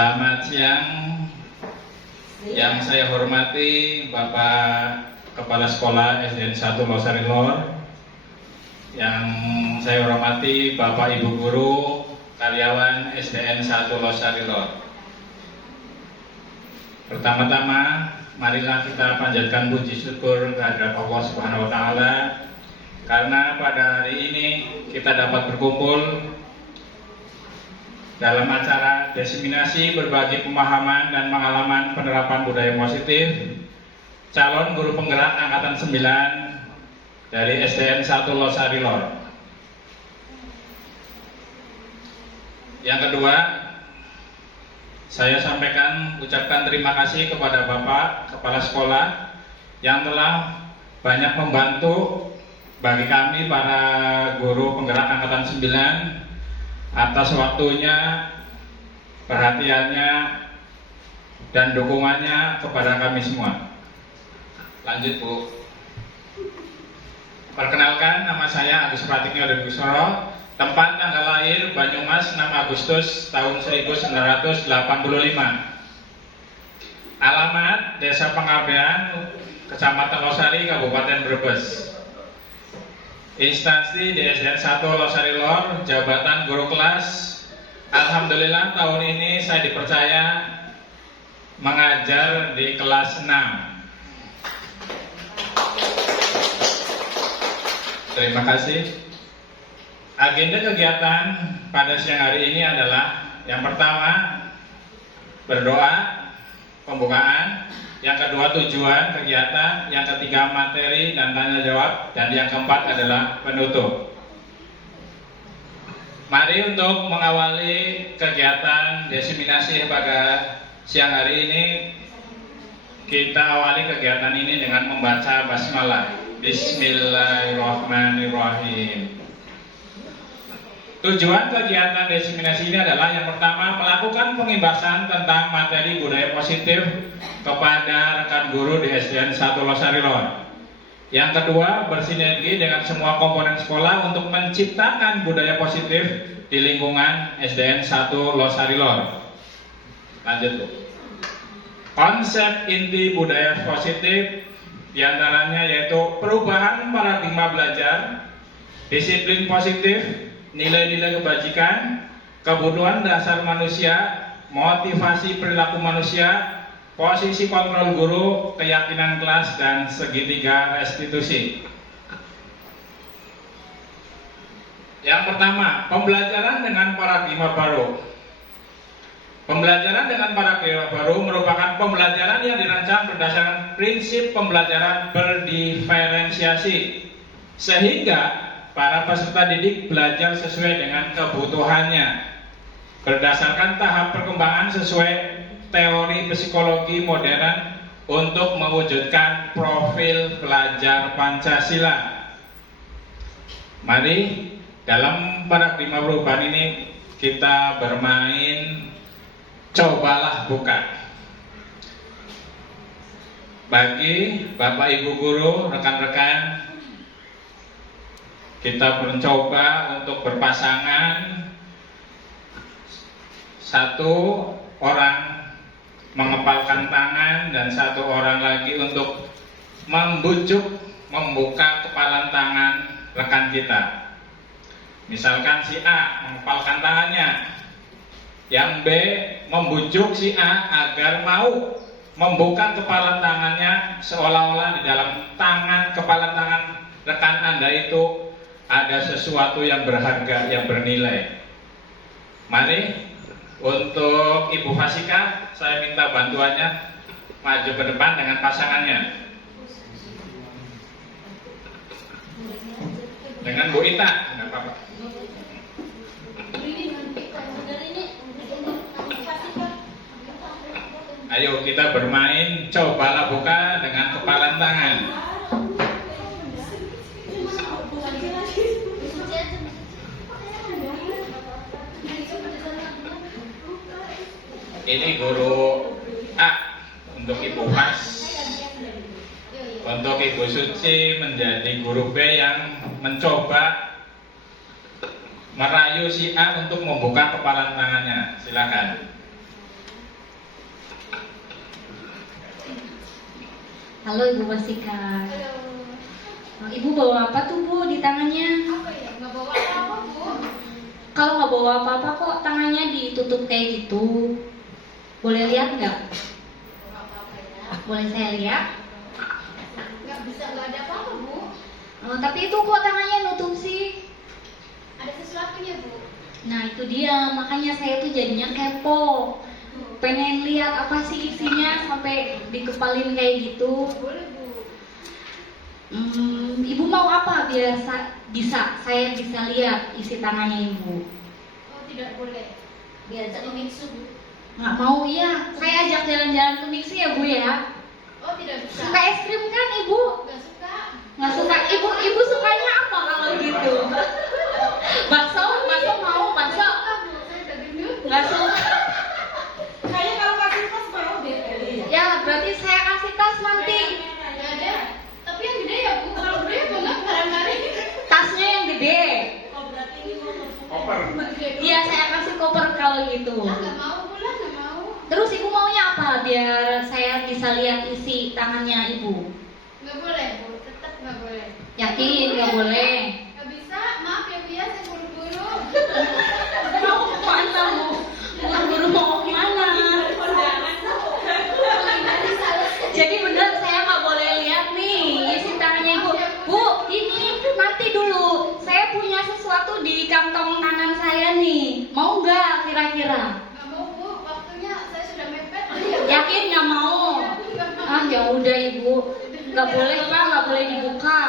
Selamat siang. Yang saya hormati Bapak Kepala Sekolah SDN 1 Losari Lor, yang saya hormati Bapak Ibu Guru, karyawan SDN 1 Losari Lor. Pertama-tama, marilah kita panjatkan puji syukur kehadirat Allah Subhanahu wa Ta'ala, karena pada hari ini kita dapat berkumpul dalam acara diseminasi berbagi pemahaman dan pengalaman penerapan budaya positif calon guru penggerak angkatan 9 dari SDN 1 Losari Lor. Yang kedua, saya ucapkan terima kasih kepada Bapak Kepala Sekolah yang telah banyak membantu bagi kami para guru penggerak angkatan 9 atas waktunya, perhatiannya, dan dukungannya kepada kami semua. Lanjut, Bu. Perkenalkan, nama saya Agus Pratikno dari Kusoro. Tempat tanggal lahir Banyumas 6 Agustus tahun 1985. Alamat Desa Pengabdian, Kecamatan Losari, Kabupaten Brebes. Instansi di SDN 1 Losari Lor, jabatan guru kelas. Alhamdulillah tahun ini saya dipercaya mengajar di kelas 6. Terima kasih. Agenda kegiatan pada siang hari ini adalah yang pertama berdoa, pembukaan. Yang kedua tujuan kegiatan, yang ketiga materi dan tanya jawab, dan yang keempat adalah penutup. Mari untuk mengawali kegiatan diseminasi pada siang hari ini, kita awali kegiatan ini dengan membaca basmalah. Bismillahirrahmanirrahim. Tujuan kegiatan diseminasi ini adalah yang pertama melakukan pengimbasan tentang materi budaya positif kepada rekan guru di SDN 1 Losari Lor. Yang kedua, bersinergi dengan semua komponen sekolah untuk menciptakan budaya positif di lingkungan SDN 1 Losari Lor. Lanjut, Bu. Konsep inti budaya positif diantaranya yaitu perubahan paradigma belajar, disiplin positif, nilai-nilai kebajikan, kebutuhan dasar manusia, motivasi perilaku manusia, posisi kontrol guru, keyakinan kelas, dan segitiga restitusi. Yang pertama, pembelajaran dengan paradigma baru. Pembelajaran dengan paradigma baru merupakan pembelajaran yang dirancang berdasarkan prinsip pembelajaran berdiferensiasi, sehingga para peserta didik belajar sesuai dengan kebutuhannya, berdasarkan tahap perkembangan sesuai teori psikologi modern untuk mewujudkan profil pelajar Pancasila. Mari dalam paradigma perubahan ini kita bermain cobalah buka. Bagi Bapak Ibu guru, rekan-rekan, kita mencoba untuk berpasangan, satu orang mengepalkan tangan dan satu orang lagi untuk membuka kepalan tangan rekan kita. Misalkan si A mengepalkan tangannya, yang B membujuk si A agar mau membuka kepalan tangannya, seolah-olah di dalam kepalan tangan rekan Anda itu ada sesuatu yang berharga, yang bernilai. Mari untuk Ibu Fasika, saya minta bantuannya maju ke depan dengan pasangannya. Dengan Bu Ita, enggak apa-apa. Ayo kita bermain cobalah buka dengan kepalan tangan. Ini guru A untuk Ibu Fas, untuk Ibu Suci menjadi guru B yang mencoba merayu si A untuk membuka kepalan tangannya. Silakan. Halo Ibu Wasika. Halo. Ibu bawa apa tuh Bu di tangannya? Apa ya? Nggak bawa apa-apa, Bu. Kalau nggak bawa apa-apa kok tangannya ditutup kayak gitu. Boleh lihat nggak? Nggak apa-apa ya. Boleh saya lihat? Nggak bisa, nggak ada apa-apa, Bu. Tapi itu kok tangannya nutup sih? Ada sesuatunya, Bu. Nah itu dia, makanya saya tuh jadinya kepo. Pengen lihat apa sih isinya sampai dikepalin kayak gitu. Boleh, Bu. Ibu mau apa biar saya bisa lihat isi tangannya Ibu? Oh, tidak boleh. Diajak ke Mixu, Bu. Nggak mau ya, saya ajak jalan-jalan ke Mixi ya Bu ya. Oh, tidak bisa. Suka es krim kan Ibu? Nggak suka. Nggak suka. Ibu sukanya apa kalau gitu? Bakso mau bakso? Nggak suka, Bu. Saya udah gendut. Nggak suka. Kayaknya kalau kasih tas mau deh kali ya. Ya berarti saya kasih tas nanti. Nggak ada. Tapi yang gede ya, Bu. Kalau gede banget barang-barang. Tasnya yang gede. Oh berarti ini mau Koper. Iya saya kasih koper kalau gitu. Ah, nggak mau, Bu lah, nggak mau. Terus Ibu maunya apa biar saya bisa lihat isi tangannya Ibu? Nggak boleh, Bu. Tetap nggak boleh. Yakin nggak boleh? Nggak bisa. Maaf ya, Bu ya. Saya buru-buru. Mau kemana Bu? Buru-buru mau kemana? Jadi bener saya nggak boleh lihat nih isi tangannya Ibu. Bu, ini nanti dulu. Saya punya sesuatu di kantong kanan saya nih. Mau nggak kira-kira? Nggak mau, Bu. Waktunya saya sudah mepet. Yakin nggak mau? Ah ya udah Ibu. Nggak boleh Pak, nggak boleh dibuka.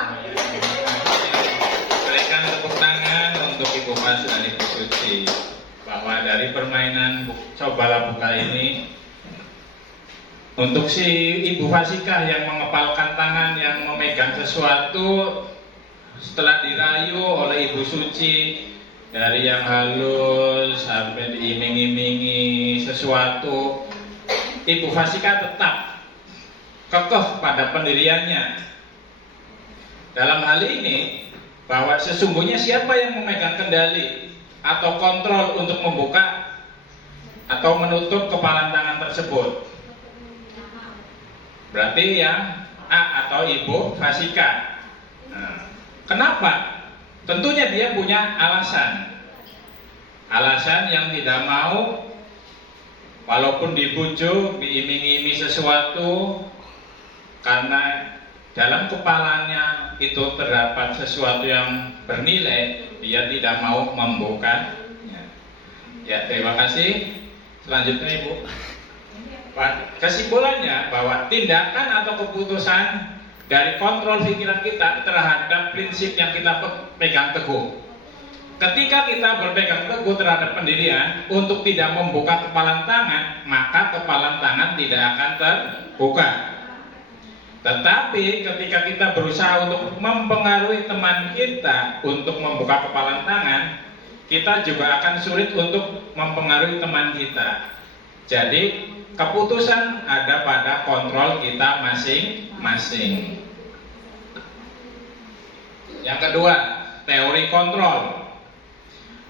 Berikan tepuk tangan untuk Ibu Mas dan Ibu Suci bahwa dari permainan cobalah buka ini untuk si Ibu Fasikah yang mengepalkan tangan yang memegang sesuatu setelah dirayu oleh Ibu Suci dari yang halus sampai diiming-imingi sesuatu, Ibu Fasikah tetap kekeh pada pendiriannya dalam hal ini bahwa sesungguhnya siapa yang memegang kendali atau kontrol untuk membuka atau menutup kepalan tangan tersebut. Berarti yang A atau Ibu Fasika. Nah, kenapa? Tentunya dia punya alasan. Alasan yang tidak mau walaupun dibujuk, diiming-iming sesuatu karena dalam kepalanya itu terdapat sesuatu yang bernilai, dia tidak mau membuka. Ya, terima kasih. Selanjutnya Ibu. Kesimpulannya bahwa tindakan atau keputusan dari kontrol pikiran kita terhadap prinsip yang kita pegang teguh. Ketika kita berpegang teguh terhadap pendirian untuk tidak membuka kepalan tangan, maka kepalan tangan tidak akan terbuka. Tetapi ketika kita berusaha untuk mempengaruhi teman kita untuk membuka kepalan tangan, kita juga akan sulit untuk mempengaruhi teman kita. Jadi keputusan ada pada kontrol kita masing-masing. Yang kedua, teori kontrol.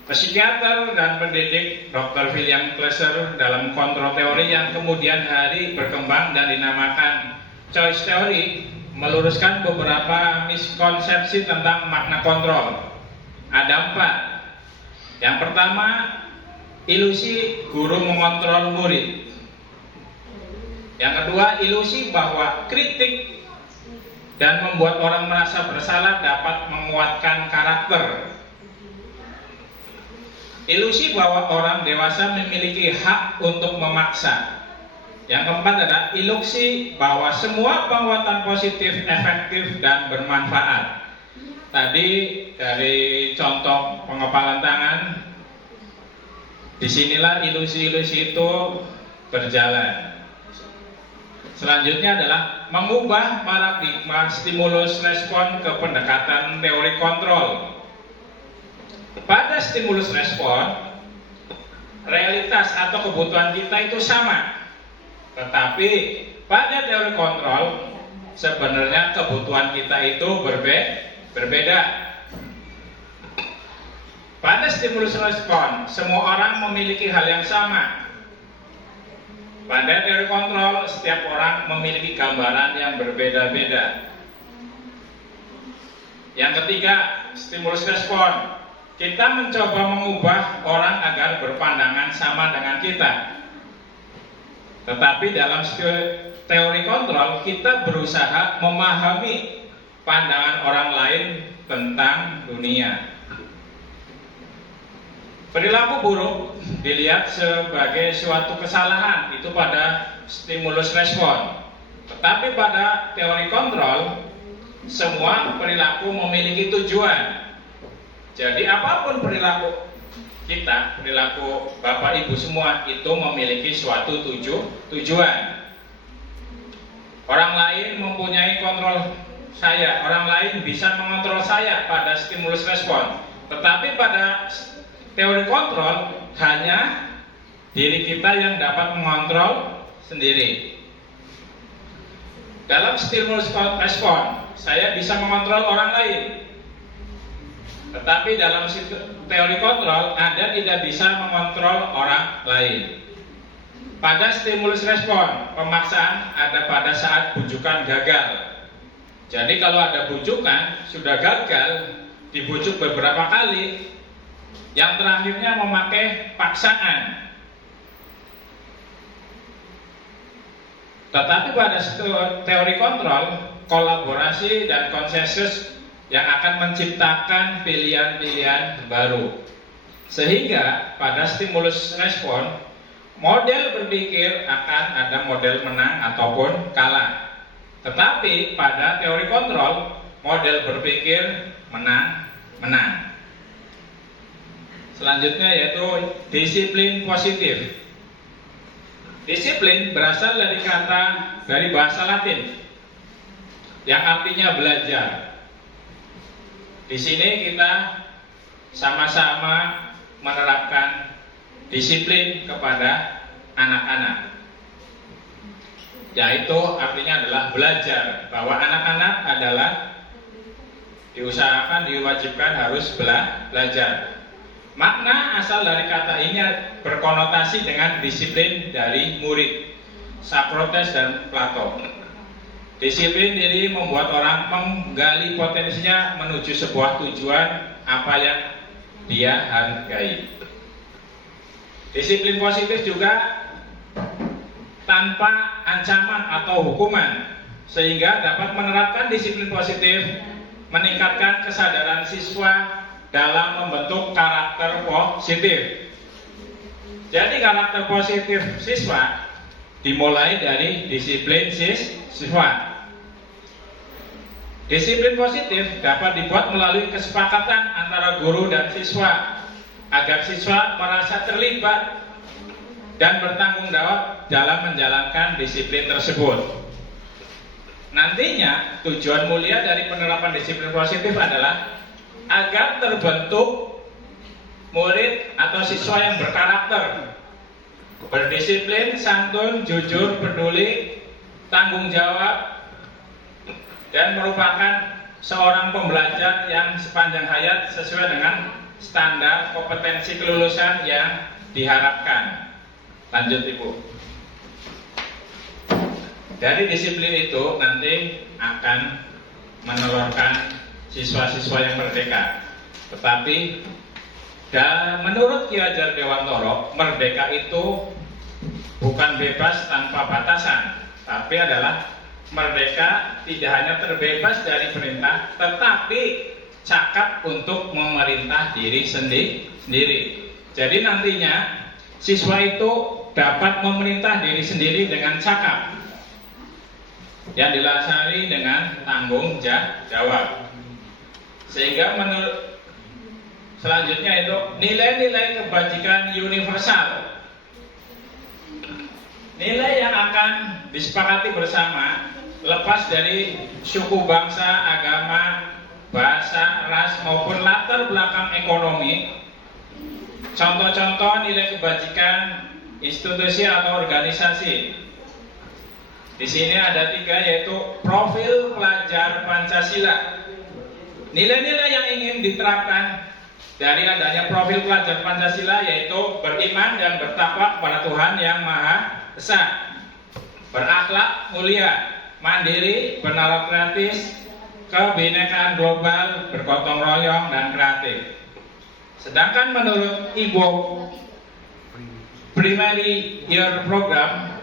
Psikiater dan pendidik Dr. William Glasser dalam kontrol teori yang kemudian hari berkembang dan dinamakan choice theory meluruskan beberapa miskonsepsi tentang makna kontrol. Ada 4. Yang pertama, ilusi guru mengontrol murid. Yang kedua, ilusi bahwa kritik dan membuat orang merasa bersalah dapat menguatkan karakter. Ilusi bahwa orang dewasa memiliki hak untuk memaksa. Yang keempat adalah ilusi bahwa semua penguatan positif efektif dan bermanfaat. Tadi dari contoh pengepalan tangan, disinilah ilusi-ilusi itu berjalan. Selanjutnya adalah mengubah paradigma stimulus respon ke pendekatan teori kontrol. Pada stimulus respon, realitas atau kebutuhan kita itu sama. Tetapi pada teori kontrol, sebenarnya kebutuhan kita itu berbeda. Pada stimulus respon, semua orang memiliki hal yang sama. Pada teori kontrol, setiap orang memiliki gambaran yang berbeda-beda. Yang ketiga, stimulus respon. Kita mencoba mengubah orang agar berpandangan sama dengan kita. Tetapi dalam teori kontrol, kita berusaha memahami pandangan orang lain tentang dunia. Perilaku buruk dilihat sebagai suatu kesalahan, itu pada stimulus respon. Tetapi pada teori kontrol, semua perilaku memiliki tujuan. Jadi apapun perilaku kita, perilaku Bapak Ibu semua itu memiliki suatu tujuan. Orang lain mempunyai kontrol saya, orang lain bisa mengontrol saya pada stimulus respon. Tetapi pada teori kontrol hanya diri kita yang dapat mengontrol sendiri. Dalam stimulus respon, saya bisa mengontrol orang lain. Tetapi dalam teori kontrol, Anda tidak bisa mengontrol orang lain. Pada stimulus respon, pemaksaan ada pada saat bujukan gagal. Jadi kalau ada bujukan, sudah gagal, dibujuk beberapa kali, yang terakhirnya memakai paksaan. Tetapi pada teori kontrol, kolaborasi dan konsensus yang akan menciptakan pilihan-pilihan baru. Sehingga pada stimulus respon, model berpikir akan ada model menang ataupun kalah. Tetapi pada teori kontrol, model berpikir menang. Selanjutnya yaitu disiplin positif. Disiplin berasal dari bahasa Latin yang artinya belajar. Di sini kita sama-sama menerapkan disiplin kepada anak-anak. Yaitu artinya adalah belajar, bahwa anak-anak adalah diusahakan, diwajibkan harus belajar. Makna asal dari kata ini berkonotasi dengan disiplin dari murid Socrates dan Plato. Disiplin diri membuat orang menggali potensinya menuju sebuah tujuan apa yang dia hargai. Disiplin positif juga tanpa ancaman atau hukuman, sehingga dapat menerapkan disiplin positif meningkatkan kesadaran siswa dalam membentuk karakter positif. Jadi karakter positif siswa dimulai dari disiplin siswa. Disiplin positif dapat dibuat melalui kesepakatan antara guru dan siswa agar siswa merasa terlibat dan bertanggung jawab dalam menjalankan disiplin tersebut. Nantinya tujuan mulia dari penerapan disiplin positif adalah agar terbentuk murid atau siswa yang berkarakter, berdisiplin, santun, jujur, peduli, tanggung jawab, dan merupakan seorang pembelajar yang sepanjang hayat sesuai dengan standar kompetensi kelulusan yang diharapkan. Lanjut Ibu. Dari disiplin itu nanti akan menelurkan siswa-siswa yang merdeka. Tetapi menurut Ki Hajar Dewantoro, merdeka itu bukan bebas tanpa batasan, tapi adalah merdeka tidak hanya terbebas dari perintah, tetapi cakap untuk memerintah diri sendiri. Jadi nantinya siswa itu dapat memerintah diri sendiri dengan cakap yang dilasari dengan tanggung jawab. Sehingga menurut selanjutnya itu nilai-nilai kebajikan universal, nilai yang akan disepakati bersama lepas dari suku, bangsa, agama, bahasa, ras maupun latar belakang ekonomi. Contoh-contoh nilai kebajikan institusi atau organisasi. Di sini ada 3, yaitu profil pelajar Pancasila. Nilai-nilai yang ingin diterapkan dari adanya profil pelajar Pancasila yaitu beriman dan bertakwa kepada Tuhan Yang Maha besar, berakhlak mulia, mandiri, bernalar kreatif, kebinekaan global, bergotong royong dan kreatif. Sedangkan menurut Ibu Primary Year Program,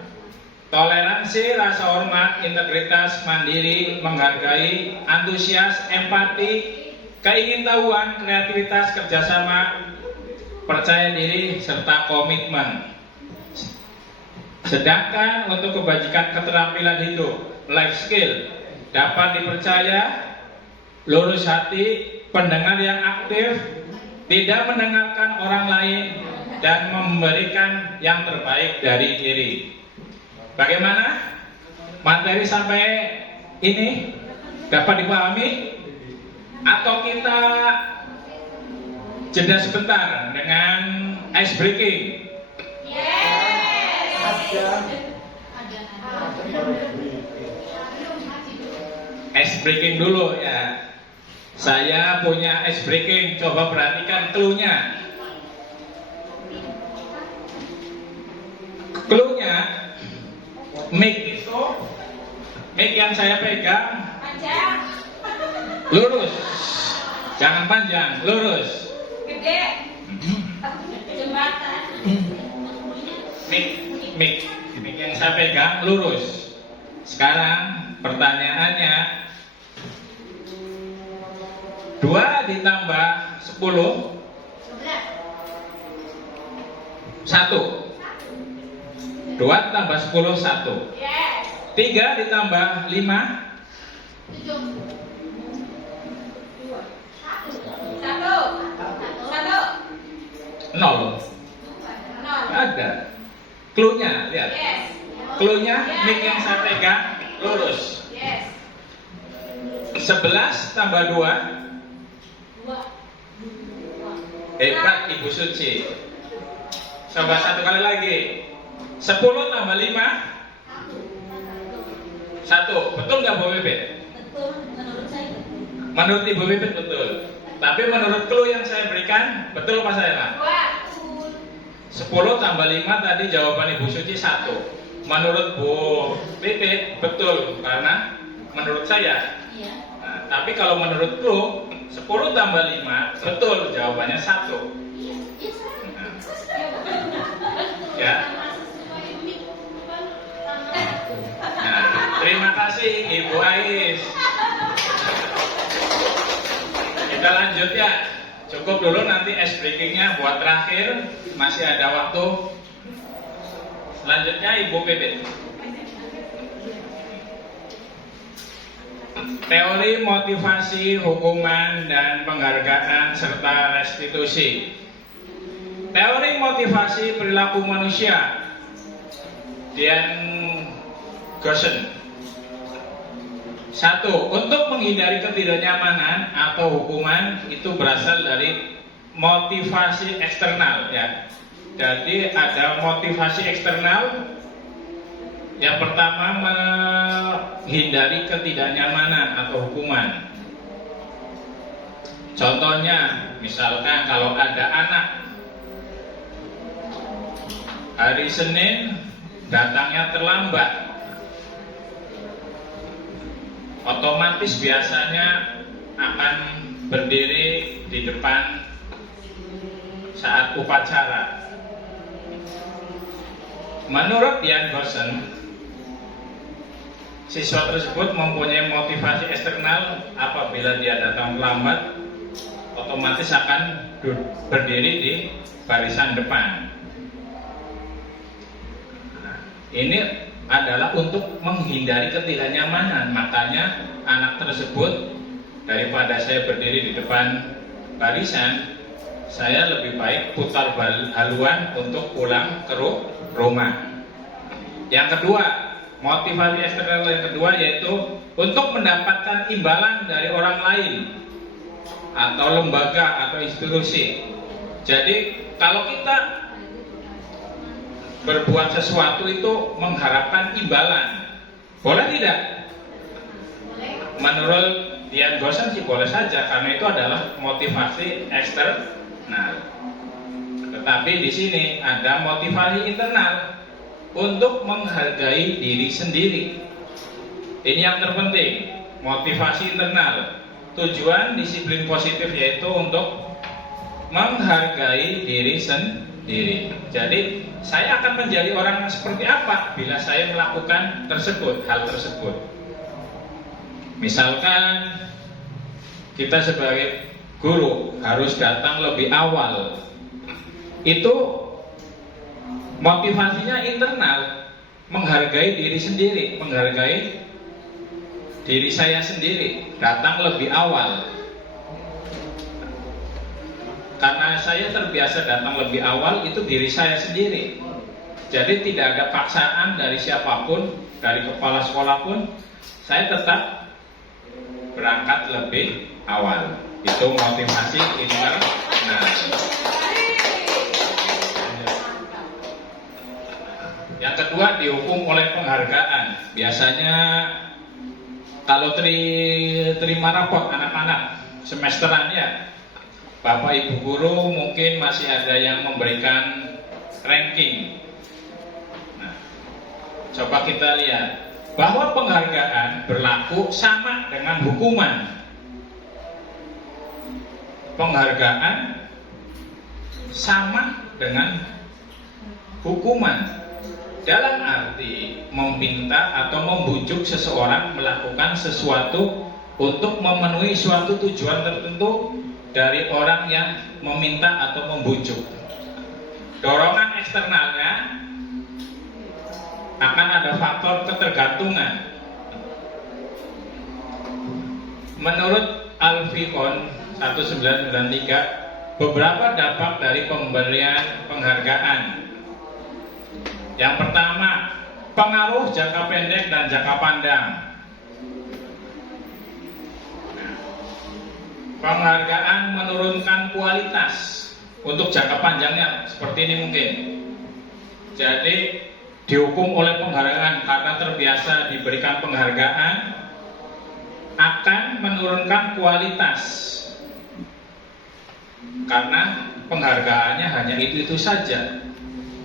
toleransi, rasa hormat, integritas, mandiri, menghargai, antusias, empati, keingintahuan, kreativitas, kerjasama, percaya diri, serta komitmen. Sedangkan untuk kebajikan keterampilan hidup, life skill, dapat dipercaya, lurus hati, pendengar yang aktif, tidak mendengarkan orang lain, dan memberikan yang terbaik dari diri. Bagaimana? Materi sampai ini dapat dipahami? Atau kita jeda sebentar dengan ice breaking? Ice breaking dulu ya. Saya punya ice breaking, coba perhatikan clue-nya. Clue-nya, mic itu, mic yang saya pegang lurus, jangan panjang, lurus. Gede. Jembatan. Mic yang saya pegang lurus. Sekarang pertanyaannya, 2 ditambah 10 1. 2 tambah 10 1. 3 ditambah 5 0. Ada. Clue-nya, lihat. Clue-nya, mic yang saya pegang lurus. 11 tambah 2. Hebat Ibu Suci. Coba satu kali lagi. 10 tambah 5 1. Betul nggak Bu Bebet? Betul, menurut saya. Menurut Ibu Bebet betul. Tapi menurut clue yang saya berikan, betul apa salah? 10 tambah 5 tadi jawaban Ibu Suci 1. Menurut Bu Bebet betul, karena menurut saya. Iya. Nah, tapi kalau menurut clue 10 tambah 5 betul, jawabannya 1. Ya. Nah, terima kasih Ibu Ais. Kita lanjut ya. Cukup dulu, nanti ice breakingnya buat terakhir. Masih ada waktu. Selanjutnya Ibu Bebet. Teori motivasi, hukuman, dan penghargaan serta restitusi. Teori motivasi perilaku manusia, Dian Gerson. 1. Untuk menghindari ketidaknyamanan atau hukuman itu berasal dari motivasi eksternal ya. Jadi ada motivasi eksternal. Yang pertama, menghindari ketidaknyamanan atau hukuman. Contohnya, misalkan kalau ada anak hari Senin datangnya terlambat, otomatis biasanya akan berdiri di depan saat upacara. Menurut Dian Gerson, siswa tersebut mempunyai motivasi eksternal. Apabila dia datang terlambat, otomatis akan berdiri di barisan depan. Ini adalah untuk menghindari ketidaknyamanan. Makanya anak tersebut, daripada saya berdiri di depan barisan, saya lebih baik putar haluan untuk pulang ke rumah. Yang kedua, motivasi eksternal yang kedua yaitu untuk mendapatkan imbalan dari orang lain atau lembaga atau institusi. Jadi kalau kita berbuat sesuatu itu mengharapkan imbalan, boleh tidak? Menurut Dian Gerson sih boleh saja, karena itu adalah motivasi eksternal. Tetapi di sini ada motivasi internal untuk menghargai diri sendiri. Ini yang terpenting, motivasi internal. Tujuan disiplin positif yaitu untuk menghargai diri sendiri. Jadi saya akan menjadi orang yang seperti apa bila saya melakukan hal tersebut. Misalkan kita sebagai guru harus datang lebih awal. Itu motivasinya internal, menghargai diri sendiri, menghargai diri saya sendiri, datang lebih awal. Karena saya terbiasa datang lebih awal, itu diri saya sendiri. Jadi tidak ada paksaan dari siapapun, dari kepala sekolah pun, saya tetap berangkat lebih awal. Itu motivasi internal. Yang kedua, dihukum oleh penghargaan. Biasanya kalau terima raport anak-anak semesteran ya, Bapak Ibu guru mungkin masih ada yang memberikan ranking. Nah, coba kita lihat bahwa penghargaan berlaku sama dengan hukuman. Penghargaan sama dengan hukuman. Dalam arti meminta atau membujuk seseorang melakukan sesuatu untuk memenuhi suatu tujuan tertentu dari orang yang meminta atau membujuk. Dorongan eksternalnya akan ada faktor ketergantungan. Menurut Alfikon 1993, beberapa dampak dari pemberian penghargaan. Yang pertama, pengaruh jangka pendek dan jangka pandang. Penghargaan menurunkan kualitas untuk jangka panjangnya, seperti ini mungkin. Jadi dihukum oleh penghargaan karena terbiasa diberikan penghargaan akan menurunkan kualitas, karena penghargaannya hanya itu saja.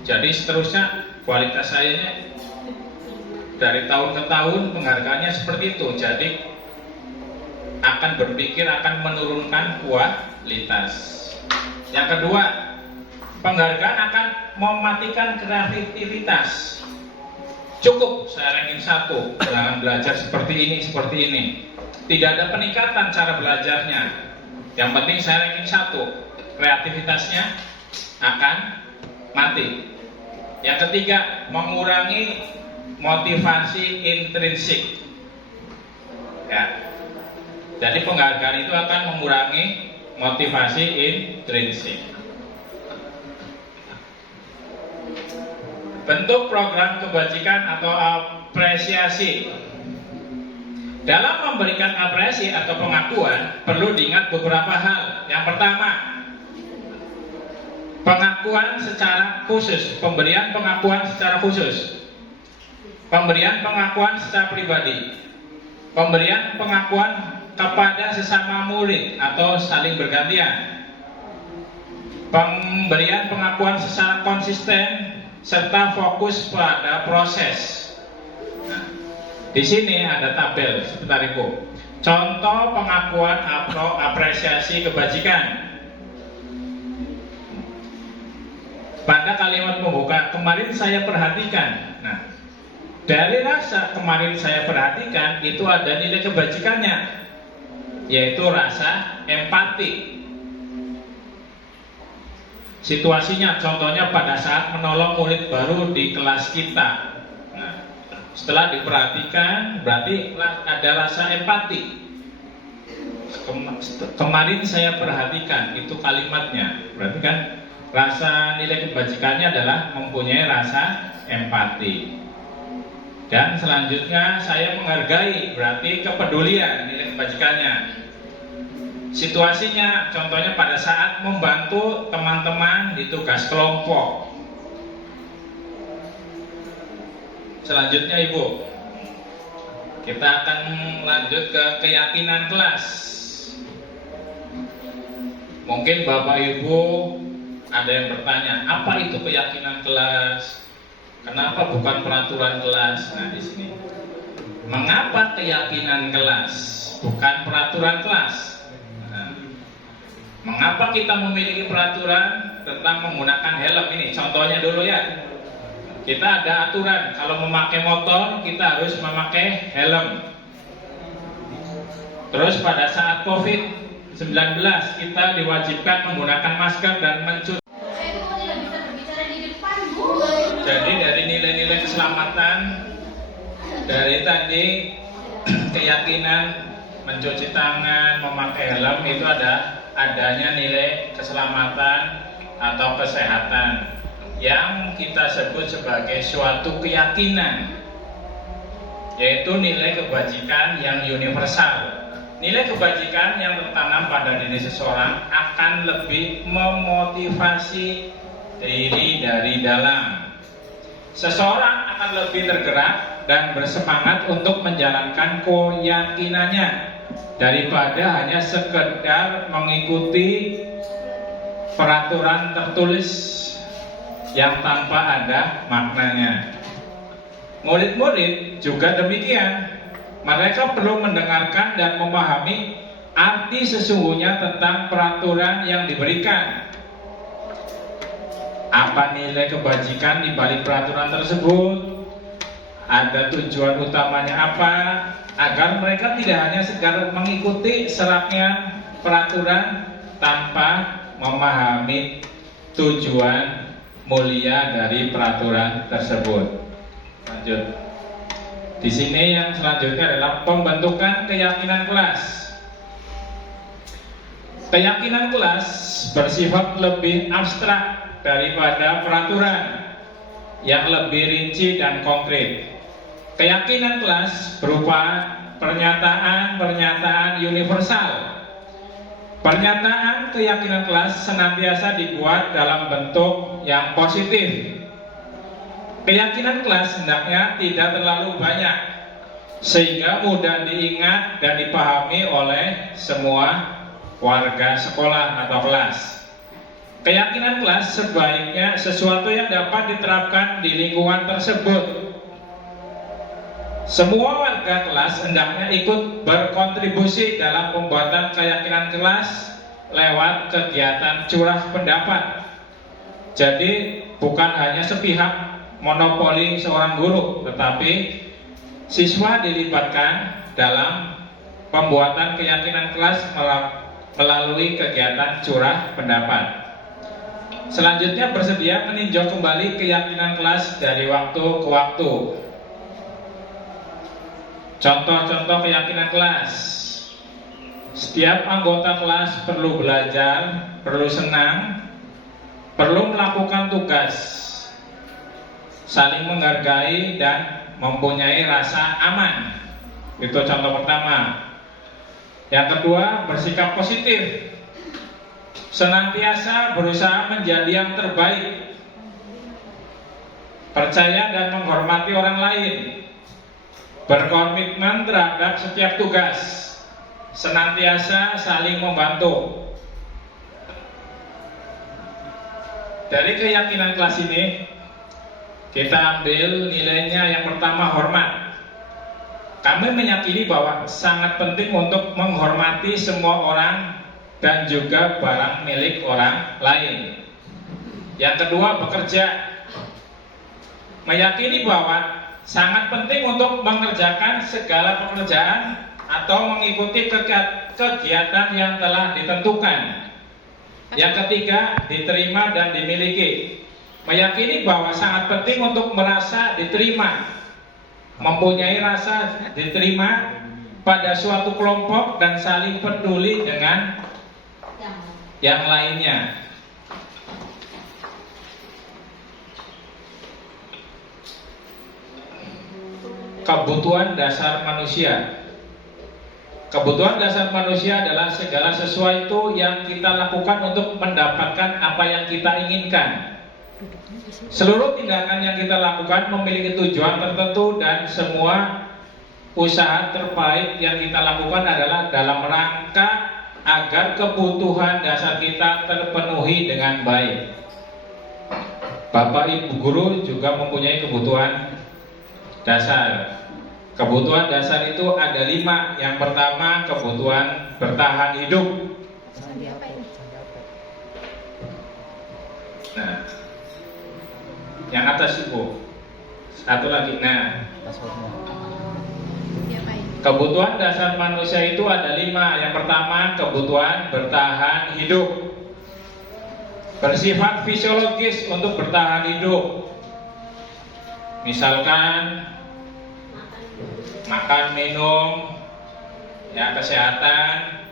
Jadi seterusnya kualitas saya dari tahun ke tahun penghargaannya seperti itu. Jadi akan berpikir akan menurunkan kualitas. Yang kedua, penghargaan akan mematikan kreativitas. Cukup saya ranking 1, jangan belajar seperti ini. Tidak ada peningkatan cara belajarnya. Yang penting saya ranking 1, kreativitasnya akan mati. Yang ketiga, mengurangi motivasi intrinsik. Ya. Jadi penghargaan itu akan mengurangi motivasi intrinsik. Bentuk program kebajikan atau apresiasi. Dalam memberikan apresiasi atau pengakuan perlu diingat beberapa hal. Yang pertama, pengakuan secara khusus, pemberian pengakuan secara khusus, pemberian pengakuan secara pribadi, pemberian pengakuan kepada sesama murid atau saling bergantian, pemberian pengakuan secara konsisten serta fokus pada proses. Nah, di sini ada tabel sebentar Ibu. Contoh pengakuan apresiasi kebajikan. Pada kalimat pembuka, kemarin saya perhatikan. Nah, dari rasa kemarin saya perhatikan itu ada nilai kebajikannya, yaitu rasa empati. Situasinya contohnya pada saat menolong murid baru di kelas kita. Nah, setelah diperhatikan berarti ada rasa empati. Kemarin saya perhatikan, itu kalimatnya. Berarti kan rasa nilai kebajikannya adalah mempunyai rasa empati. Dan selanjutnya saya menghargai, berarti kepedulian, nilai kebajikannya. Situasinya contohnya pada saat membantu teman-teman di tugas kelompok. Selanjutnya Ibu, kita akan lanjut ke keyakinan kelas. Mungkin Bapak Ibu ada yang bertanya, apa itu keyakinan kelas? Kenapa bukan peraturan kelas? Nah, di sini. Mengapa keyakinan kelas, bukan peraturan kelas? Nah, mengapa kita memiliki peraturan tentang menggunakan helm ini? Contohnya dulu ya. Kita ada aturan kalau memakai motor kita harus memakai helm. Terus pada saat COVID-19 kita diwajibkan menggunakan masker dan mencuci. Saya itu tidak bisa berbicara di depan, Bu. Jadi dari nilai-nilai keselamatan, dari tadi keyakinan mencuci tangan, memakai helm itu adanya nilai keselamatan atau kesehatan yang kita sebut sebagai suatu keyakinan, yaitu nilai kebajikan yang universal. Nilai kebajikan yang tertanam pada diri seseorang akan lebih memotivasi diri dari dalam. Seseorang akan lebih tergerak dan bersemangat untuk menjalankan keyakinannya daripada hanya sekedar mengikuti peraturan tertulis yang tanpa ada maknanya. Murid-murid juga demikian. Mereka perlu mendengarkan dan memahami arti sesungguhnya tentang peraturan yang diberikan. Apa nilai kebajikan di balik peraturan tersebut? Ada tujuan utamanya apa? Agar mereka tidak hanya sekedar mengikuti serangkaian peraturan tanpa memahami tujuan mulia dari peraturan tersebut. Lanjut. Di sini yang selanjutnya adalah pembentukan keyakinan kelas. Keyakinan kelas bersifat lebih abstrak daripada peraturan yang lebih rinci dan konkret. Keyakinan kelas berupa pernyataan-pernyataan universal. Pernyataan keyakinan kelas senantiasa dibuat dalam bentuk yang positif. Keyakinan kelas hendaknya tidak terlalu banyak sehingga mudah diingat dan dipahami oleh semua warga sekolah atau kelas. Keyakinan kelas sebaiknya sesuatu yang dapat diterapkan di lingkungan tersebut. Semua warga kelas hendaknya ikut berkontribusi dalam pembuatan keyakinan kelas lewat kegiatan curah pendapat. Jadi bukan hanya sepihak monopoli seorang guru, tetapi siswa dilibatkan dalam pembuatan keyakinan kelas melalui kegiatan curah pendapat. Selanjutnya bersedia meninjau kembali keyakinan kelas dari waktu ke waktu. Contoh-contoh keyakinan kelas. Setiap anggota kelas perlu belajar, perlu senang, perlu melakukan tugas, saling menghargai dan mempunyai rasa aman. Itu contoh pertama. Yang kedua, bersikap positif. Senantiasa berusaha menjadi yang terbaik. Percaya dan menghormati orang lain. Berkomitmen terhadap setiap tugas. Senantiasa saling membantu. Dari keyakinan kelas ini kita ambil nilainya. Yang pertama, hormat. Kami meyakini bahwa sangat penting untuk menghormati semua orang dan juga barang milik orang lain. Yang kedua, bekerja. Meyakini bahwa sangat penting untuk mengerjakan segala pekerjaan atau mengikuti kegiatan yang telah ditentukan. Yang ketiga, diterima dan dimiliki. Meyakini bahwa sangat penting untuk merasa diterima, mempunyai rasa diterima pada suatu kelompok dan saling peduli dengan yang lainnya. Kebutuhan dasar manusia. Kebutuhan dasar manusia adalah segala sesuatu yang kita lakukan untuk mendapatkan apa yang kita inginkan. Seluruh tindakan yang kita lakukan memiliki tujuan tertentu dan semua usaha terbaik yang kita lakukan adalah dalam rangka agar kebutuhan dasar kita terpenuhi dengan baik. Bapak Ibu guru juga mempunyai kebutuhan dasar. Kebutuhan dasar itu ada 5. Yang pertama, kebutuhan bertahan hidup. Nah, yang atas Ibu. Satu lagi. Nah, kebutuhan dasar manusia itu ada 5. Yang pertama, kebutuhan bertahan hidup. Bersifat fisiologis untuk bertahan hidup. Misalkan makan, minum, ya, kesehatan.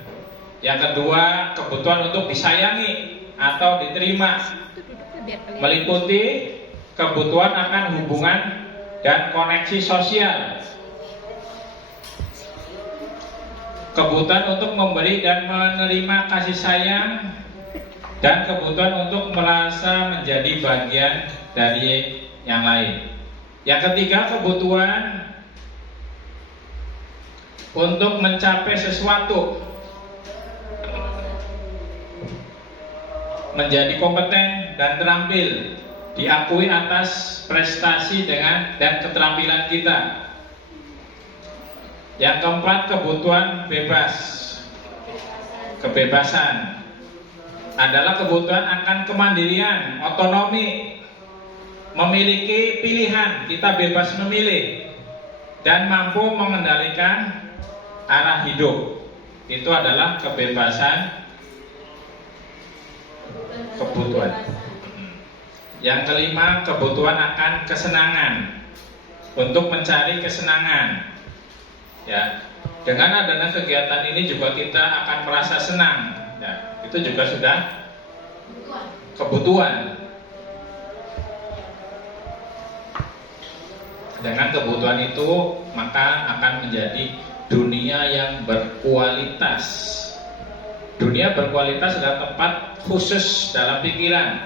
Yang kedua, kebutuhan untuk disayangi atau diterima, meliputi kebutuhan akan hubungan dan koneksi sosial. Kebutuhan untuk memberi dan menerima kasih sayang, dan kebutuhan untuk merasa menjadi bagian dari yang lain. Yang ketiga, kebutuhan untuk mencapai sesuatu, menjadi kompeten dan terampil, diakui atas prestasi dan keterampilan kita. Yang keempat, kebutuhan bebas. Kebebasan adalah kebutuhan akan kemandirian, otonomi, memiliki pilihan, kita bebas memilih, dan mampu mengendalikan arah hidup. Itu adalah kebebasan kebutuhan. Yang kelima, kebutuhan akan kesenangan, untuk mencari kesenangan. Ya, dengan adanya kegiatan ini juga kita akan merasa senang. Ya, itu juga sudah kebutuhan. Dengan kebutuhan itu, maka akan menjadi dunia yang berkualitas. Dunia berkualitas adalah tempat khusus dalam pikiran,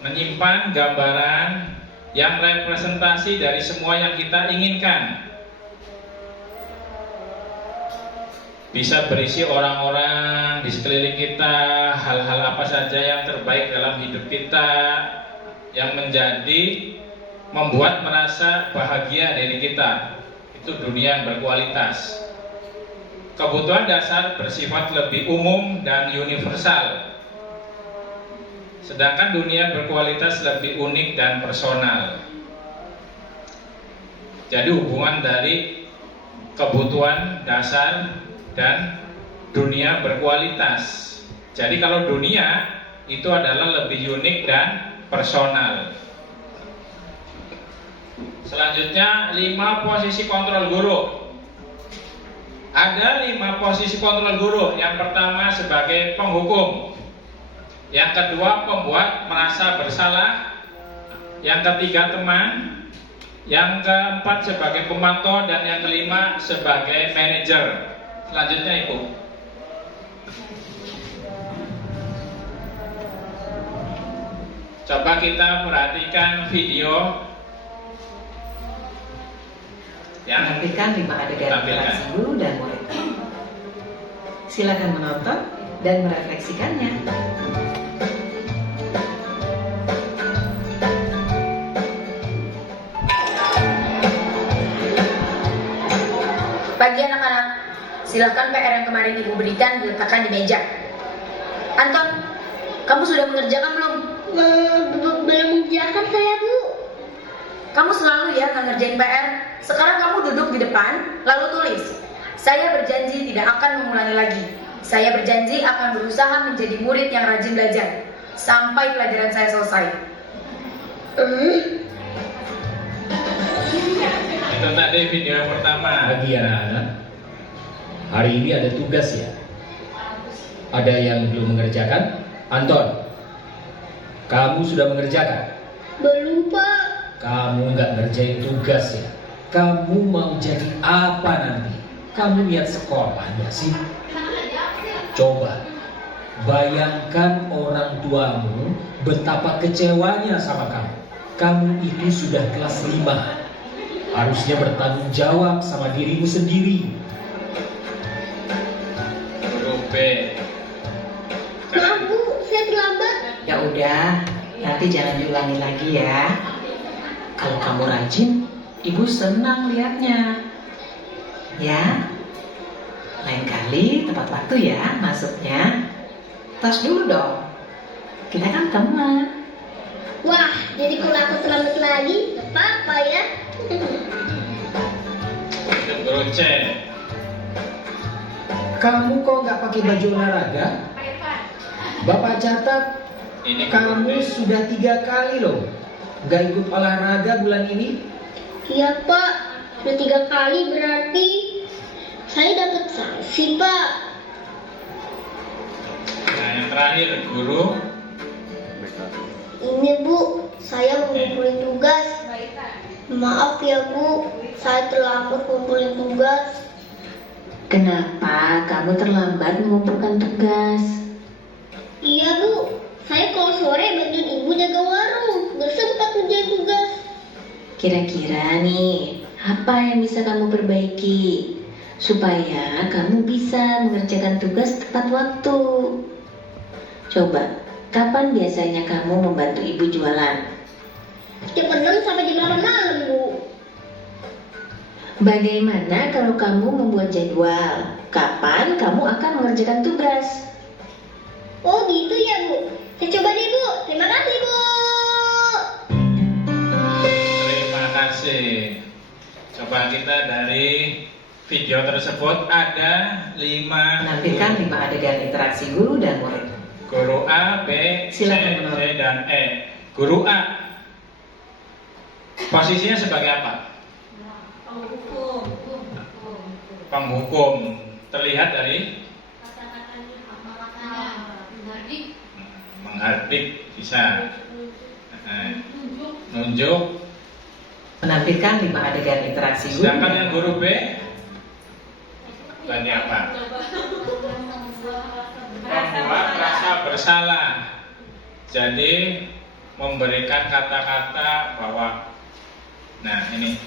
menyimpan gambaran yang representasi dari semua yang kita inginkan. Bisa berisi orang-orang di sekeliling kita, hal-hal apa saja yang terbaik dalam hidup kita, yang membuat merasa bahagia diri kita. Itu dunia yang berkualitas. Kebutuhan dasar bersifat lebih umum dan universal, sedangkan dunia berkualitas lebih unik dan personal. Jadi hubungan dari kebutuhan dasar dan dunia berkualitas. Jadi kalau dunia itu adalah lebih unik dan personal. Selanjutnya, 5 posisi kontrol guru. Ada 5 posisi kontrol guru. Yang pertama sebagai penghukum, yang kedua pembuat merasa bersalah, yang ketiga teman, yang keempat sebagai pemantau, dan yang kelima sebagai manajer. Selanjutnya Ibu. Coba kita perhatikan video yang menampilkan 5 adegan interaksi guru dan murid. Silakan menonton dan merefleksikannya. Pagi anak-anak, silakan PR yang kemarin Ibu berikan diletakkan di meja. Anton, kamu sudah mengerjakan belum? Belum mengerjakan saya, Bu. Kamu selalu ya nggak ngerjain PR. Sekarang kamu duduk di depan, lalu tulis. Saya berjanji tidak akan mengulangi lagi. Saya berjanji akan berusaha menjadi murid yang rajin belajar sampai pelajaran saya selesai. Itu tadi video yang pertama. Pagi anak-anak, hari ini ada tugas ya. Ada yang belum mengerjakan? Anton, kamu sudah mengerjakan? Belum, Pak. Kamu nggak ngerjain tugas ya? Kamu mau jadi apa nanti? Kamu lihat sekolah ya sih? Coba bayangkan orang tuamu betapa kecewanya sama kamu. Kamu itu sudah kelas 5, harusnya bertanggung jawab sama dirimu sendiri. Guru B. Maaf, Bu, saya terlambat. Ya udah, Nanti jangan diulangi lagi ya. Kalau kamu rajin, ibu senang lihatnya. Ya, lain kali tepat waktu ya masuknya. Tas dulu dong. Kita kan teman. Wah, jadi kalau aku terlambat lagi, gak apa-apa ya. Itu guru C. Kamu kok nggak pakai baju olahraga? Bapak catat Ini kamu guru D. sudah 3 kali loh nggak ikut olahraga bulan ini. Iya Pak, udah 3 kali berarti saya dapat sanksi Pak. Nah, yang terakhir guru Ini Bu, saya mau ngumpulin tugas. Maaf ya Bu, saya terlambat ngumpulin tugas. Kenapa kamu terlambat mengumpulkan tugas? Iya Bu, saya kalau sore bantuin ibu jaga warung, gak sempat ngerjain tugas. Kira-kira nih, apa yang bisa kamu perbaiki supaya kamu bisa mengerjakan tugas tepat waktu? Coba, kapan biasanya kamu membantu ibu jualan? Jam 6 sampai jam 8 malam Bu. Bagaimana kalau kamu membuat jadwal? Kapan kamu akan mengerjakan tugas? Oh gitu ya Bu, saya coba deh Bu, terima kasih Bu. Terima kasih. Coba kita dari video tersebut ada 5 Menampilkan 5 adegan interaksi guru dan murid. guru A, B, C, Silakan D, menurut. dan E. Guru A posisinya sebagai apa? Penghukum. Terlihat dari menghardik bisa. Nunjuk. Menampilkan 5 adegan interaksi guru Sedangkan dan yang guru B tadi apa? Membuat rasa bersalah. Jadi memberikan kata-kata bahwa, nah ini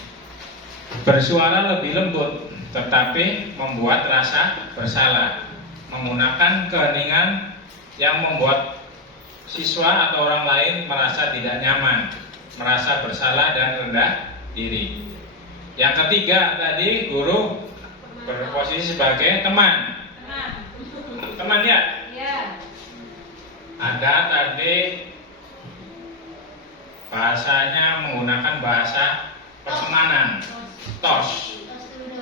bersuara lebih lembut, tetapi membuat rasa bersalah, menggunakan keheningan yang membuat siswa atau orang lain merasa tidak nyaman, merasa bersalah dan rendah diri. Yang ketiga tadi guru berposisi sebagai teman. Teman ya? Ada tadi bahasanya menggunakan bahasa pertemanan, tos.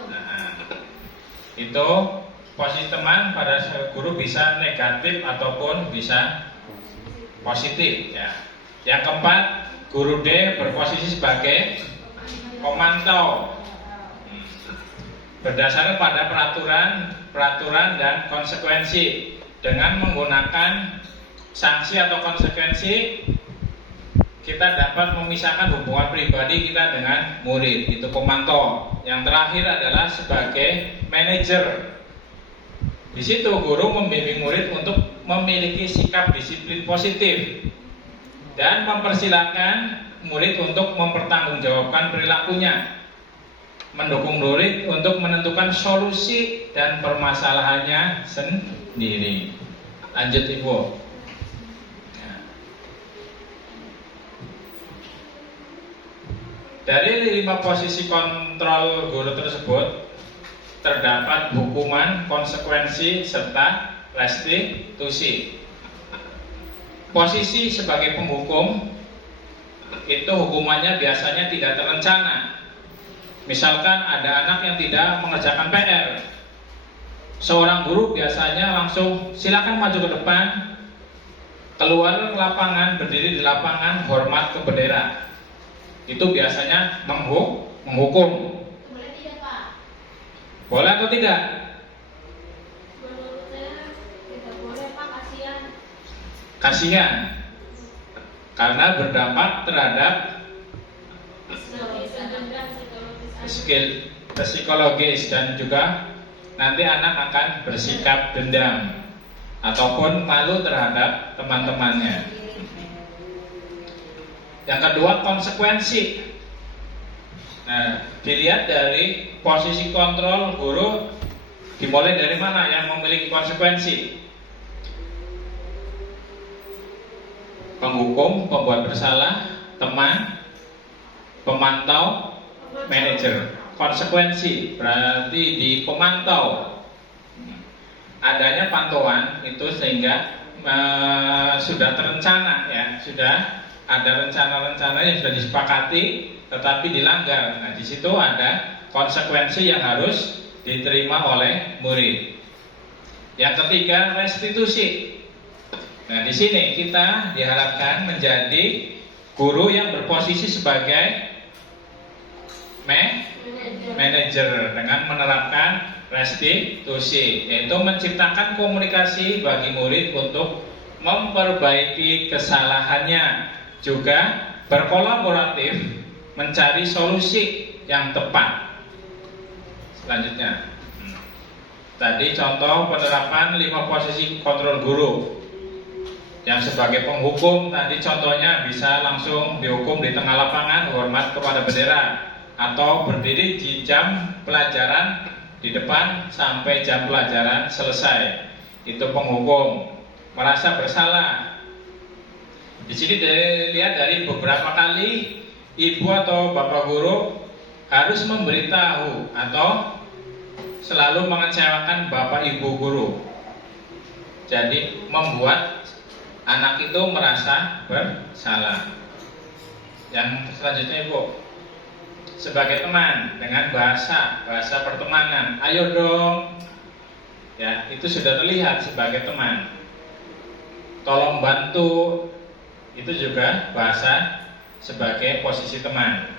Nah, itu posisi teman pada guru bisa negatif ataupun bisa positif ya. Yang keempat, guru D berposisi sebagai pemantau. Berdasarkan pada peraturan dan konsekuensi dengan menggunakan sanksi atau konsekuensi kita dapat memisahkan hubungan pribadi kita dengan murid, itu pemantau. Yang terakhir adalah sebagai manajer. Di situ guru membimbing murid untuk memiliki sikap disiplin positif dan mempersilahkan murid untuk mempertanggungjawabkan perilakunya, mendukung murid untuk menentukan solusi dan permasalahannya sendiri. Lanjut Ibu. Dari 5 posisi kontrol guru tersebut terdapat hukuman, konsekuensi, serta restitusi. Posisi sebagai penghukum itu hukumannya biasanya tidak terencana. Misalkan ada anak yang tidak mengerjakan PR, seorang guru biasanya langsung silakan maju ke depan, keluar ke lapangan, berdiri di lapangan, hormat ke bendera. Itu biasanya menghukum. Boleh tidak Pak? Boleh atau tidak? Menurut saya tidak boleh Pak, kasihan. Kasihan karena berdampak terhadap skill psikologis dan juga nanti anak akan bersikap dendam ataupun malu terhadap teman-temannya. Yang kedua, konsekuensi. Nah, dilihat dari posisi kontrol guru dimulai dari mana yang memiliki konsekuensi. penghukum, pembuat bersalah, teman, pemantau, manajer. Konsekuensi berarti di pemantau adanya pantauan itu sehingga sudah terencana ya, sudah ada rencana-rencana yang sudah disepakati tetapi dilanggar. Nah, di situ ada konsekuensi yang harus diterima oleh murid. Yang ketiga, restitusi. Nah, di sini kita diharapkan menjadi guru yang berposisi sebagai manajer dengan menerapkan restitusi, yaitu menciptakan komunikasi bagi murid untuk memperbaiki kesalahannya, juga berkolaboratif mencari solusi yang tepat. Selanjutnya, tadi contoh penerapan 5 posisi kontrol guru. Yang sebagai penghukum tadi contohnya bisa langsung dihukum di tengah lapangan, hormat kepada bendera, atau berdiri di jam pelajaran di depan sampai jam pelajaran selesai. Itu penghukum. Merasa bersalah. Di sini dilihat dari beberapa kali ibu atau bapak guru harus memberitahu atau selalu mengecewakan bapak ibu guru. Jadi membuat anak itu merasa bersalah. Yang selanjutnya ibu, sebagai teman dengan bahasa pertemanan, ayo dong, ya itu sudah terlihat sebagai teman. Tolong bantu, itu juga bahasa sebagai posisi teman.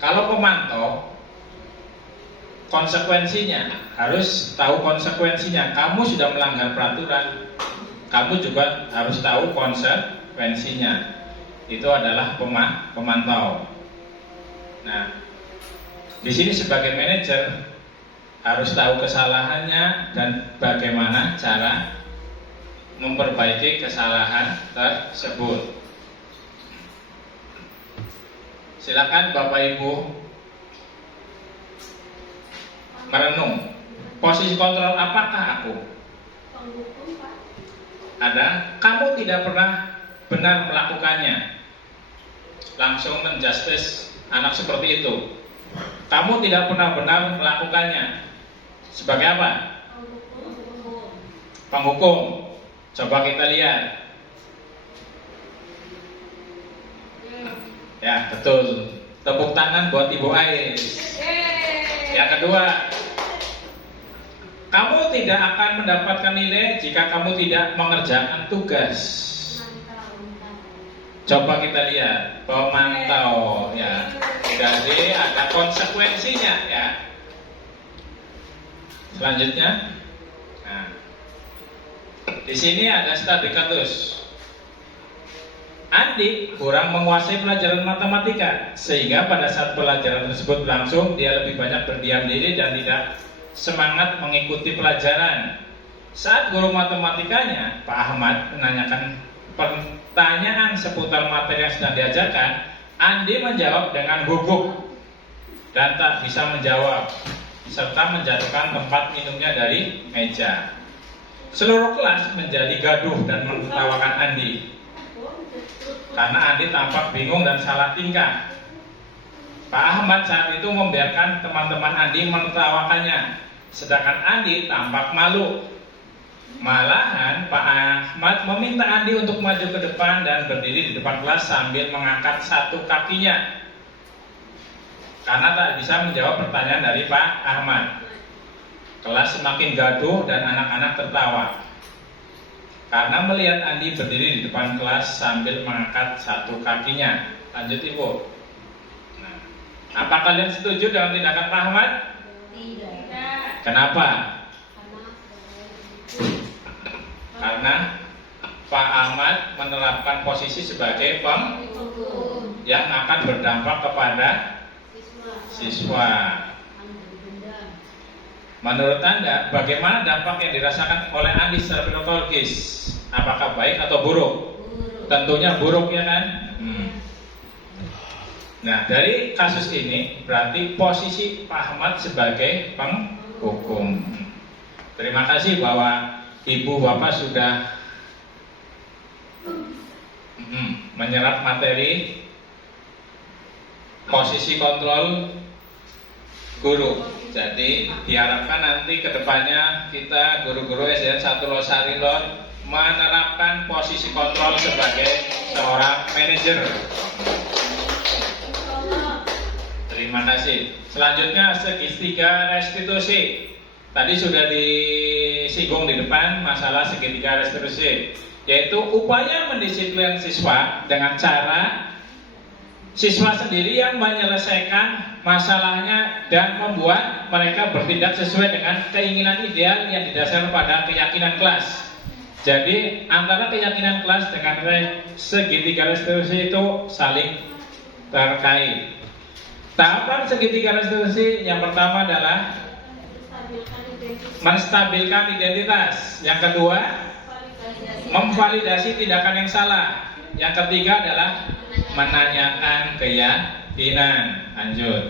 Kalau pemantau, konsekuensinya harus tahu konsekuensinya. Kamu sudah melanggar peraturan, kamu juga harus tahu konsekuensinya. Itu adalah pemantau. Nah, di sini sebagai manajer harus tahu kesalahannya dan bagaimana cara memperbaiki kesalahan tersebut. Silakan Bapak Ibu merenung. Posisi kontrol apakah aku? Ada, kamu tidak pernah benar melakukannya. Langsung menjustice anak seperti itu. Kamu tidak pernah benar melakukannya. Sebagai apa? Penghukum. Coba kita lihat. Ya, betul. Tepuk tangan buat Ibu Ais. Yang kedua, kamu tidak akan mendapatkan nilai jika kamu tidak mengerjakan tugas. Coba kita lihat, pemantau ya. Jadi ada konsekuensinya ya. Selanjutnya, nah, di sini ada stadikatus. Andi kurang menguasai pelajaran matematika, sehingga pada saat pelajaran tersebut berlangsung dia lebih banyak berdiam diri dan tidak semangat mengikuti pelajaran. Saat guru matematikanya, Pak Ahmad, menanyakan pertanyaan seputar materi yang sedang diajarkan, Andi menjawab dengan gugup dan tak bisa menjawab, serta menjatuhkan tempat minumnya dari meja. Seluruh kelas menjadi gaduh dan menertawakan Andi karena Andi tampak bingung dan salah tingkah. Pak Ahmad saat itu membiarkan teman-teman Andi menertawakannya, sedangkan Andi tampak malu. Malahan Pak Ahmad meminta Andi untuk maju ke depan dan berdiri di depan kelas sambil mengangkat satu kakinya karena tak bisa menjawab pertanyaan dari Pak Ahmad. Kelas semakin gaduh dan anak-anak tertawa karena melihat Andi berdiri di depan kelas sambil mengangkat satu kakinya. Lanjut Ibu. Nah, apa kalian setuju dengan tindakan Pak Ahmad? Tidak. Kenapa? Karena Pak Ahmad menerapkan posisi sebagai penghukum yang akan berdampak kepada siswa. Menurut Anda, bagaimana dampak yang dirasakan oleh Andi secara psikologis? Apakah baik atau buruk? Tentunya buruk ya kan? Nah, dari kasus ini berarti posisi Pak Ahmad sebagai penghukum. Terima kasih bahwa Ibu Bapak sudah menyerap materi, posisi kontrol guru. Jadi diharapkan nanti kedepannya kita guru-guru SDN 1 Losari Lor menerapkan posisi kontrol sebagai seorang manajer. Terima kasih. Selanjutnya segitiga restitusi. Tadi sudah disinggung di depan masalah segitiga restitusi, yaitu upaya mendisiplin siswa dengan cara siswa sendiri yang menyelesaikan masalahnya dan membuat mereka bertindak sesuai dengan keinginan ideal yang didasarkan pada keyakinan kelas. Jadi antara keyakinan kelas dengan segitiga restitusi itu saling terkait. Tahapan segitiga restitusi yang pertama adalah menstabilkan identitas. Yang kedua, memvalidasi tindakan yang salah. Yang ketiga adalah menanyakan keyakinan. Lanjut.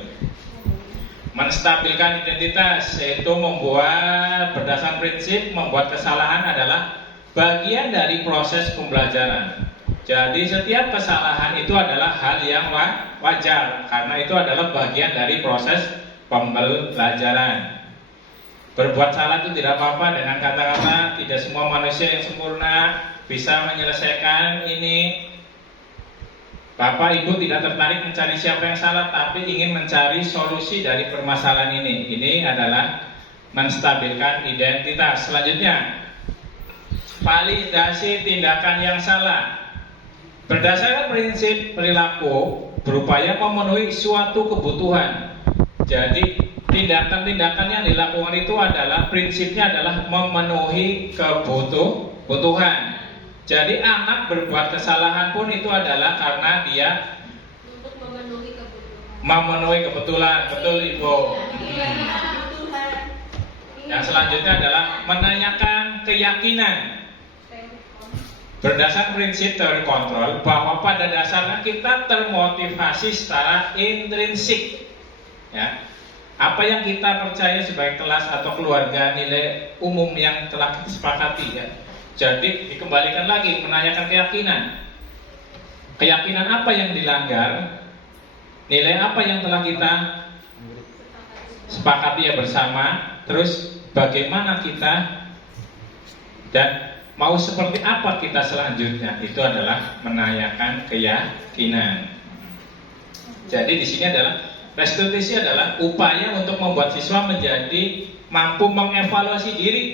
Menstabilkan identitas yaitu membuat berdasarkan prinsip membuat kesalahan adalah bagian dari proses pembelajaran. Jadi setiap kesalahan itu adalah hal yang wajar karena itu adalah bagian dari proses pembelajaran. Berbuat salah itu tidak apa-apa, dengan kata-kata tidak semua manusia yang sempurna bisa menyelesaikan ini. Bapak Ibu tidak tertarik mencari siapa yang salah, tapi ingin mencari solusi dari permasalahan ini. Ini adalah menstabilkan identitas. Selanjutnya, validasi tindakan yang salah. Berdasarkan prinsip perilaku, berupaya memenuhi suatu kebutuhan. Jadi tindakan-tindakan yang dilakukan itu adalah prinsipnya adalah memenuhi kebutuhan. Jadi anak berbuat kesalahan pun itu adalah karena dia memenuhi kebetulan. Betul Ibu. Yang selanjutnya adalah menanyakan keyakinan. Berdasarkan prinsip teori kontrol bahwa pada dasarnya kita termotivasi secara intrinsik, ya. Apa yang kita percaya sebagai kelas atau keluarga, nilai umum yang telah kita sepakati, ya. Jadi dikembalikan lagi menanyakan keyakinan. Keyakinan apa yang dilanggar? Nilai apa yang telah kita sepakati ya bersama? Terus bagaimana kita dan mau seperti apa kita selanjutnya? Itu adalah menanyakan keyakinan. Jadi di sini adalah restitusi adalah upaya untuk membuat siswa menjadi mampu mengevaluasi diri,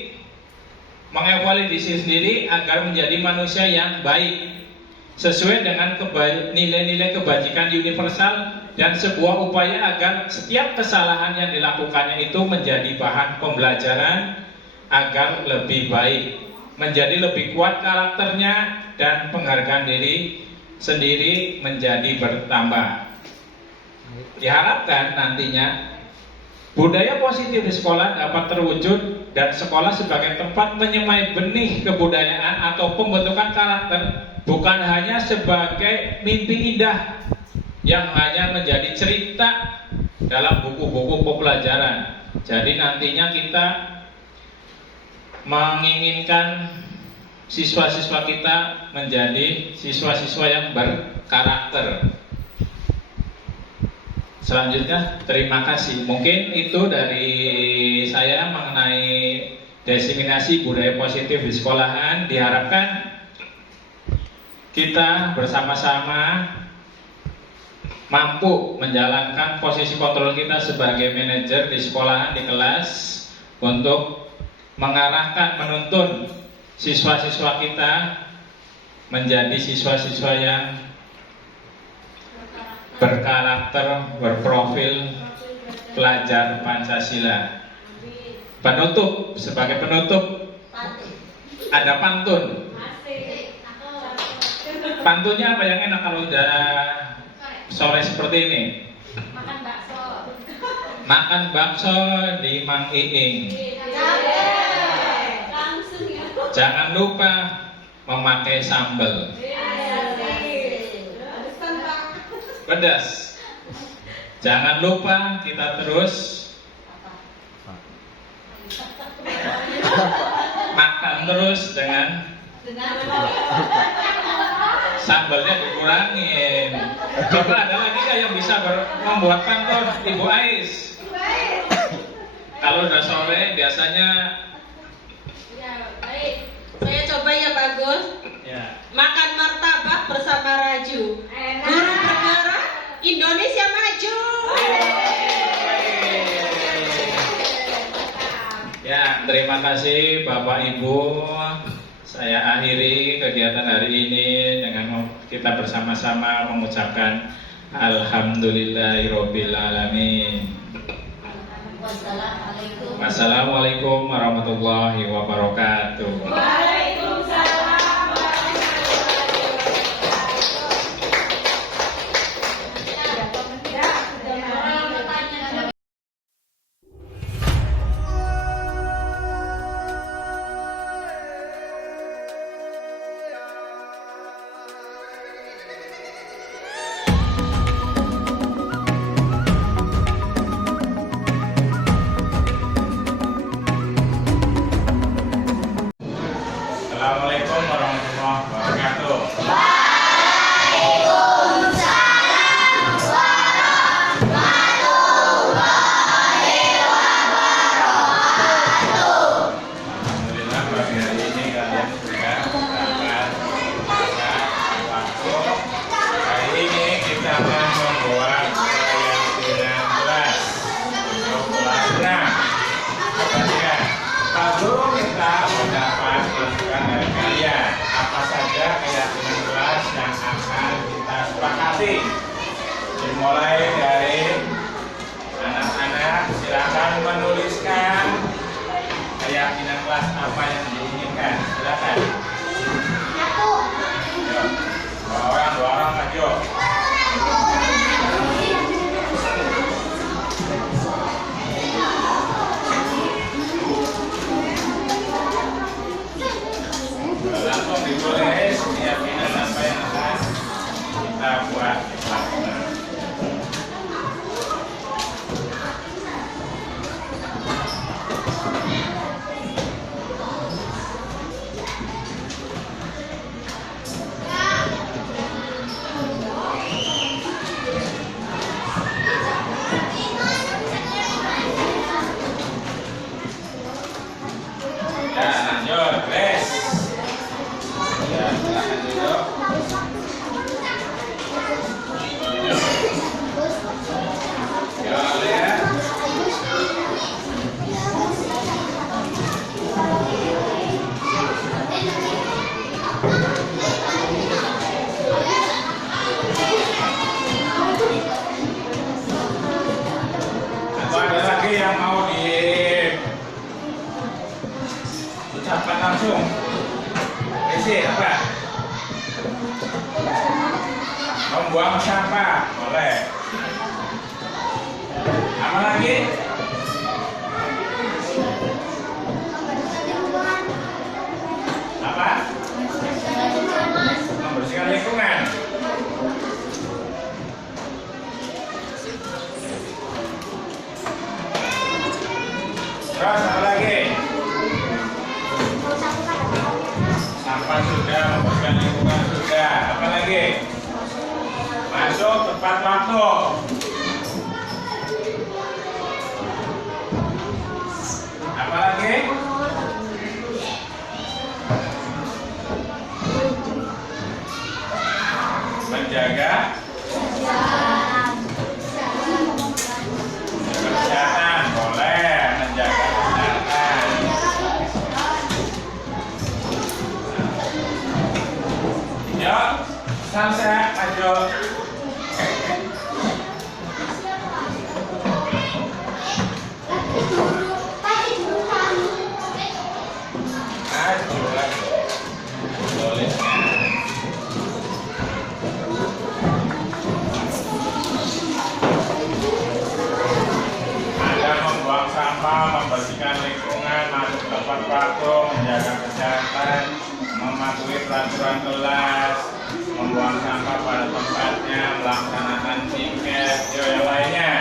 mengevaluasi sendiri agar menjadi manusia yang baik sesuai dengan nilai-nilai kebajikan universal dan sebuah upaya agar setiap kesalahan yang dilakukannya itu menjadi bahan pembelajaran agar lebih baik, menjadi lebih kuat karakternya dan penghargaan diri sendiri menjadi bertambah. Diharapkan nantinya budaya positif di sekolah dapat terwujud dan sekolah sebagai tempat menyemai benih kebudayaan atau pembentukan karakter bukan hanya sebagai mimpi indah yang hanya menjadi cerita dalam buku-buku pembelajaran. Jadi nantinya kita menginginkan siswa-siswa kita menjadi siswa-siswa yang berkarakter. Selanjutnya, terima kasih. Mungkin itu dari saya mengenai diseminasi budaya positif di sekolahan. Diharapkan kita bersama-sama mampu menjalankan posisi kontrol kita sebagai manajer di sekolahan, di kelas, untuk mengarahkan, menuntun siswa-siswa kita menjadi siswa-siswa yang berkarakter, berprofil pelajar Pancasila. Penutup, sebagai penutup ada pantun. Pantunnya apa yang enak kalau udah sore seperti ini? Makan bakso di Mang Iing. Jangan lupa memakai sambal. Pedas. Jangan lupa kita terus makan terus dengan Sambalnya dikurangin. Coba ada lagi nggak yang bisa membuat pantun, Ibu Ais? Kalau udah sore biasanya. Ya, baik. Saya coba ya Pak Gus. Ya. Makan martabak bersama Raju. Guru bergerak, Indonesia maju. Ya, terima kasih Bapak Ibu. Saya akhiri kegiatan hari ini dengan kita bersama-sama mengucapkan Alhamdulillahirabbil alamin. Wassalamualaikum warahmatullahi wabarakatuh. Waalaikumsalam. Assalamualaikum warahmatullahi wabarakatuh. Alhamdulillah pagi hari ini kalian sudah dapat waktu. Hari ini kita akan membuat keyakinan untuk kelas 6. Perhatikan, Pak Guru minta mendapat masukan dari kalian. Apa saja keyakinan kelas yang akan kita sepakati? Dimulai dari anak-anak, silakan menuliskan keyakinan kelas apa yang diinginkan. Silakan. Ayo. Dua orang maju. Langsung ditulis keyakinan apa yang akan kita buat di kelas 6. Ya, lanjut, Grace. Ya, silakan duduk. Ya, Alia. Atau ada lagi yang mau diucapkan langsung? Isi apa? Membuang sampah, boleh. Apa lagi? Apa? Membersihkan lingkungan. Terus apa lagi? Sampah sudah, membersihkan lingkungan sudah. Apa lagi? Masuk tepat waktu. Apa lagi? Menjaga kesehatan, boleh. Menjaga kesehatan. Yuk, Sansa, maju. Maju lagi. Tuliskan. Ada membuang sampah, membersihkan lingkungan, masuk tempat waktu, menjaga kesehatan, mematuhi peraturan kelas, membuang sampah pada tempatnya, melaksanakan tiket, yang lainnya.